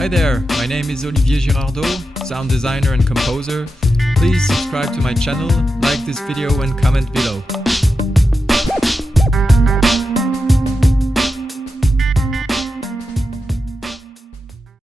Hi there, my name is Olivier Girardot, sound designer and composer. Please subscribe to my channel, like this video and comment below.